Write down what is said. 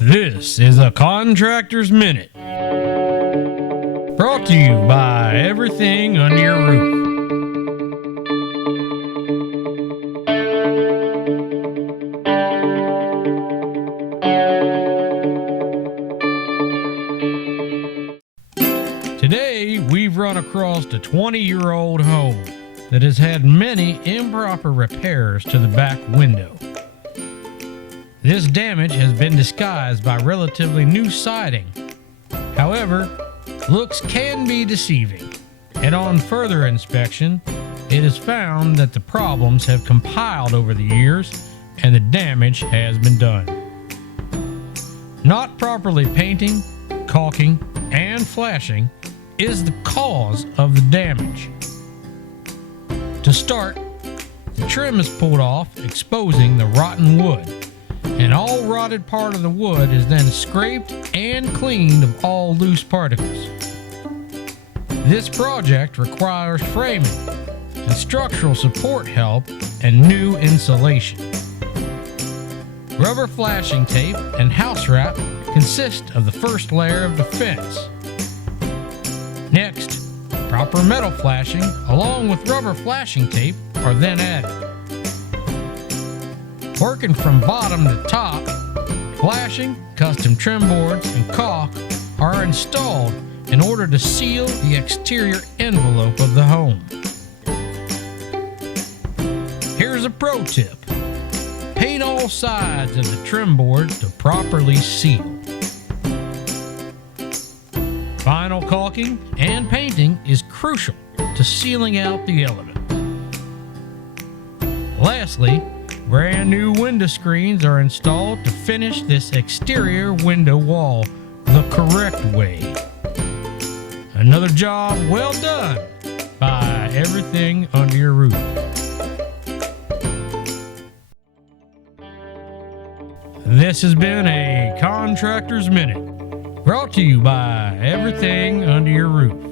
This is a Contractor's Minute, brought to you by Everything Under Your Roof. Today, we've run across a 20-year-old home that has had many improper repairs to the back window. This damage has been disguised by relatively new siding. However, looks can be deceiving, and on further inspection, it is found that the problems have compiled over the years and the damage has been done. Not properly painting, caulking, and flashing is the cause of the damage. To start, the trim is pulled off, exposing the rotten wood, and all rotted part of the wood is then scraped and cleaned of all loose particles. This project requires framing and structural support help and new insulation. Rubber flashing tape and house wrap consist of the first layer of defense. Next, proper metal flashing along with rubber flashing tape are then added. Working from bottom to top, flashing, custom trim boards, and caulk are installed in order to seal the exterior envelope of the home. Here's a pro tip. Paint all sides of the trim board to properly seal. Final caulking and painting is crucial to sealing out the element. Lastly, brand new window screens are installed to finish this exterior window wall the correct way. Another job well done by Everything Under Your Roof. This has been a Contractor's Minute, brought to you by Everything Under Your Roof.